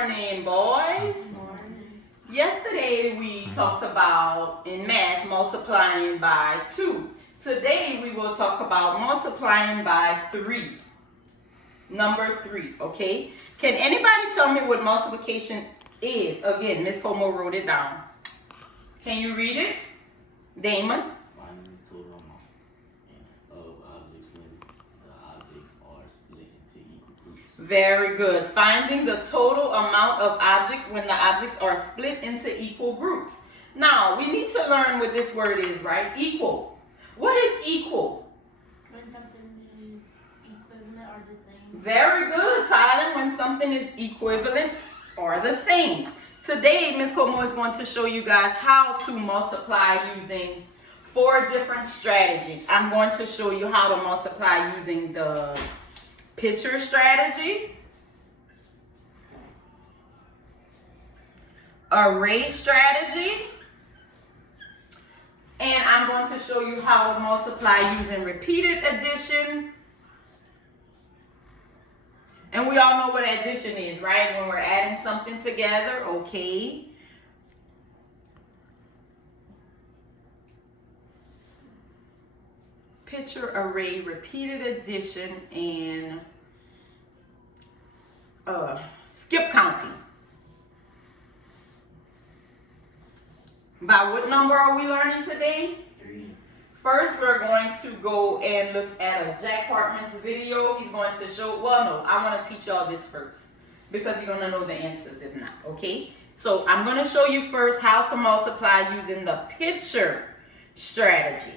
morning, boys. Morning. Yesterday we talked about, in math, multiplying by 2. Today we will talk about multiplying by 3. Number 3, okay? Can anybody tell me what multiplication is? Again, Miss Comeaux wrote it down. Can you read it? Damon? Finding the total amount of objects when the objects are split into equal groups. Very good. Finding the total amount of objects when the objects are split into equal groups. Now, we need to learn what this word is, right? Equal. What is equal? When something is equivalent or the same. Very good, Tyler. When something is equivalent or the same. Today, Ms. Comeaux is going to show you guys how to multiply using 4 different strategies. I'm going to show you how to multiply using the picture strategy, array strategy, and I'm going to show you how to multiply using repeated addition. And we all know what addition is, right? When we're adding something together, okay. Picture, array, repeated addition, and skip counting. By what number are we learning today? 3. First, we're going to go and look at a Jack Hartman's video. He's going to show, well, no, I want to teach y'all this first because you're going to know the answers if not, okay? So I'm going to show you first how to multiply using the picture strategy.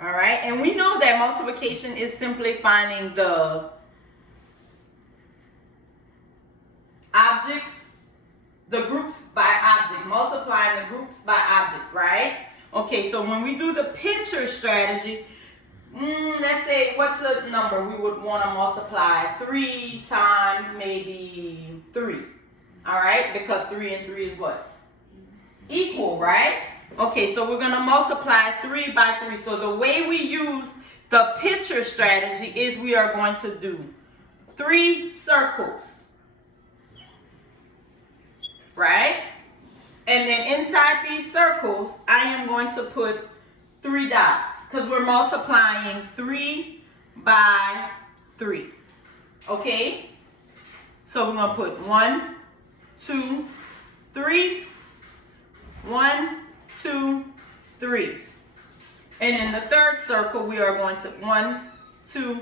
All right, and we know that multiplication is simply finding the objects, the groups by objects, multiplying the groups by objects, right? Okay, so when we do the picture strategy, let's say, what's a number we would want to multiply? 3 times maybe 3. All right, because 3 and 3 is what? Equal, right? Okay, so we're going to multiply 3 by 3. So the way we use the picture strategy is we are going to do 3 circles, right? And then inside these circles, I am going to put 3 dots because we're multiplying 3 by 3. Okay? So we're going to put 1, 2, 3. 1, 2, 3. And in the third circle, we are going to 1, 2,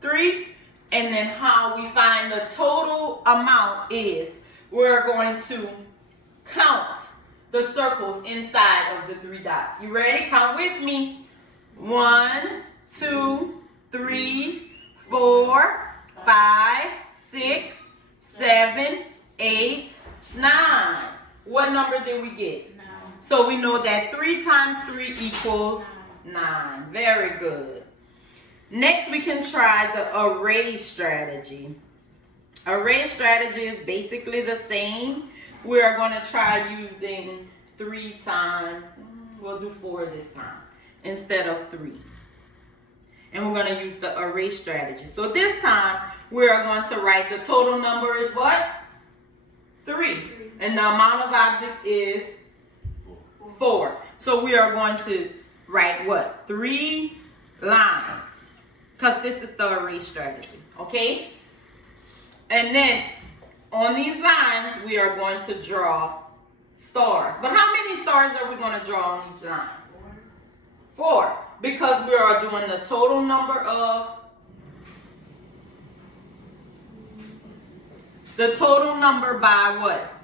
3. And then how we find the total amount is we're going to count the circles inside of the 3 dots. You ready? Count with me. 1, 2, 3, 4, 5, 6, 7, 8, 9. What number did we get? 9. So we know that 3 times 3 equals 9. Very good. Next, we can try the array strategy. Array strategy is basically the same. We are going to try using 3 times, we'll do 4 this time, instead of 3. And we're going to use the array strategy. So this time, we are going to write the total number is what? 3. And the amount of objects is 4. So we are going to write what? 3 lines. Because this is the array strategy. Okay? And then on these lines, we are going to draw stars. But how many stars are we going to draw on each line? 4. Because we are doing the total number of by what?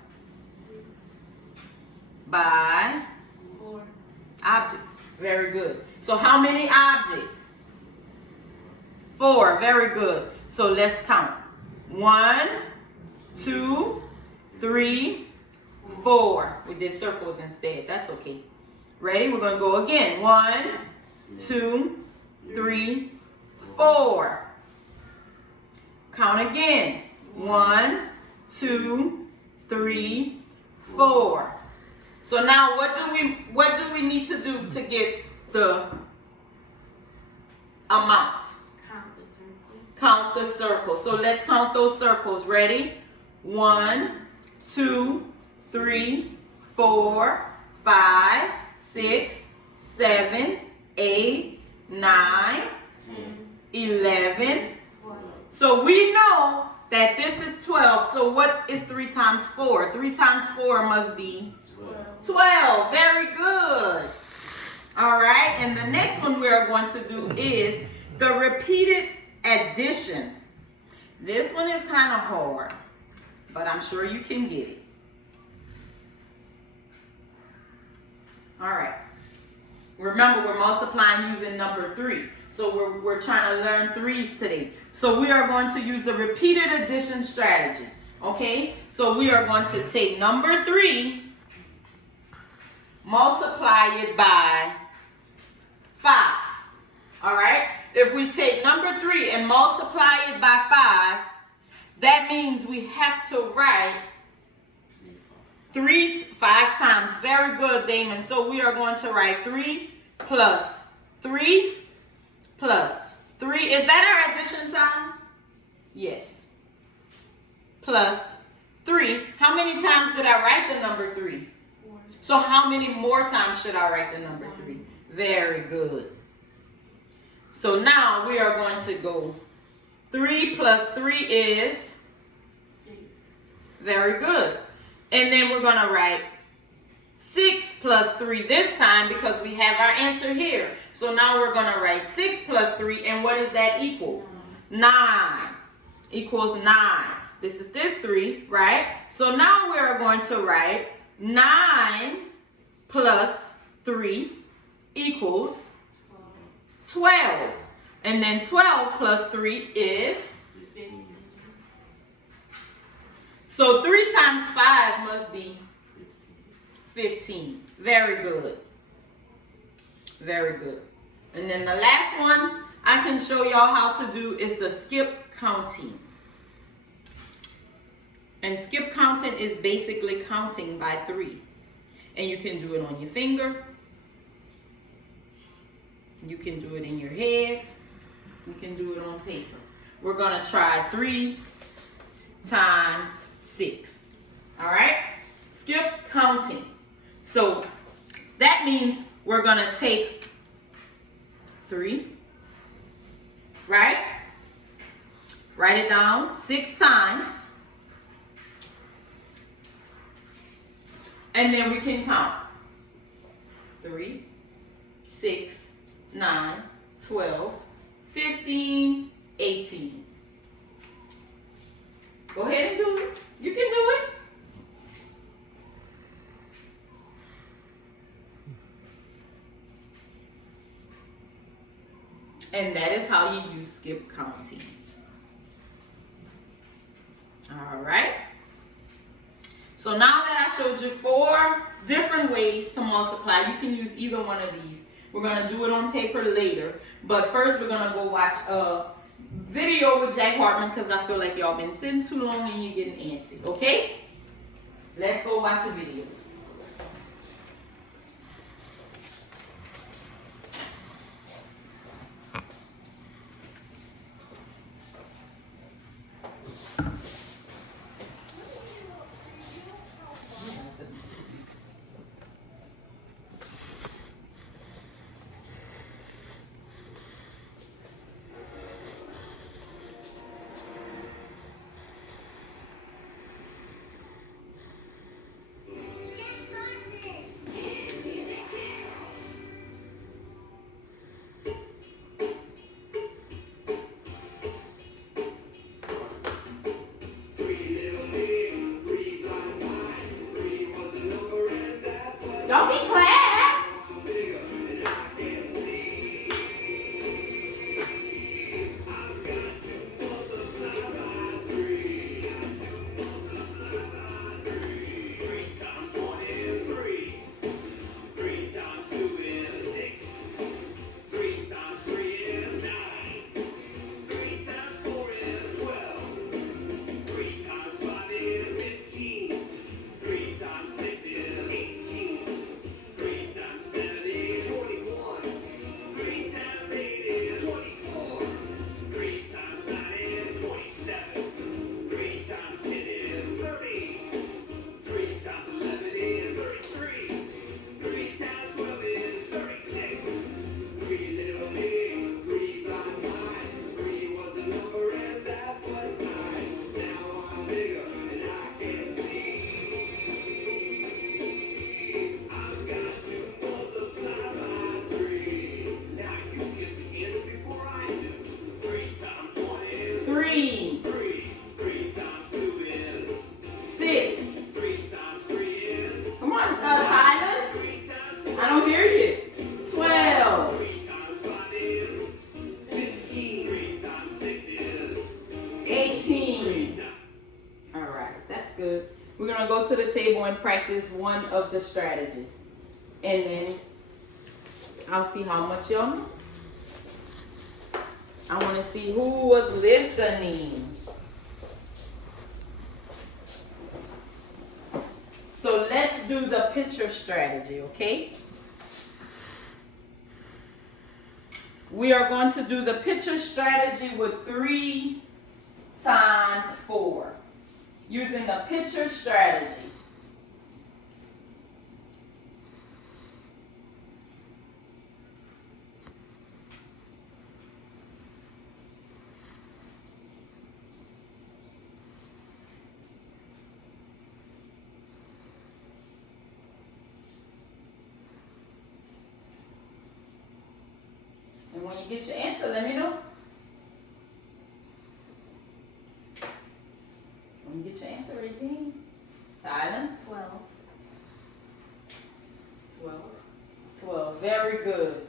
By 4. objects. Very good. So how many objects? 4. Very good. So let's count. 1, 2, 3, 4. We did circles instead. That's okay. Ready? We're going to go again. 1, 2, 3, 4. Count again. 1, 2, 3, 4. So now what do we need to do to get the amount? Count the circle. Count the circles. So let's count those circles. Ready? 1, 2, 3, 4, 5, 6, 7, 8, 9, 11. So we know that this is 12. So what is 3 times 4? 3 times 4 must be 12. Very good. All right. And the next one we are going to do is the repeated addition. This one is kind of hard, but I'm sure you can get it. All right. Remember, we're multiplying using number 3. So we're trying to learn threes today. So we are going to use the repeated addition strategy. Okay? So we are going to take number 3, multiply it by 5. All right? If we take number 3 and multiply it by 5, that means we have to write 5 times. Very good, Damon. So we are going to write 3 plus 3 plus 3. Is that our addition sign? Yes. Plus 3. How many times did I write the number 3? 4. So how many more times should I write the number 3? Very good. So now we are going to go 3 plus 3 is 6. very good. And then we're going to write 6 plus 3 this time because we have our answer here. So now we're going to write 6 plus 3, and what does that equal? 9. Equals 9. This is this 3, right? So now we are going to write 9 plus 3 equals 12. And then 12 plus 3 is? So 3 times 5 must be 15. Very good. Very good. And then the last one I can show y'all how to do is the skip counting. And skip counting is basically counting by 3. And you can do it on your finger. You can do it in your head. You can do it on paper. We're going to try 3 times 6. All right? Skip counting. So that means we're going to take 3, right? Write it down 6 times. And then we can count 3, 6, 9, 12, 15, 18. Go ahead and do it. You can do it. And that is how you use skip counting. All right. So now that I showed you 4 different ways to multiply, you can use either one of these. We're going to do it on paper later. But first we're going to go watch a video with Jack Hartman because I feel like y'all been sitting too long and you're getting antsy. Okay? Let's go watch a video. Don't be clap. We're gonna go to the table and practice one of the strategies. And then I'll see how much y'all know. I wanna see who was listening. So let's do the picture strategy, okay? We are going to do the picture strategy with 3 times 4. Using the picture strategy. And when you get your answer, let me know. When you get your answer, raise your hand. Silent. 12. 12. 12. Very good.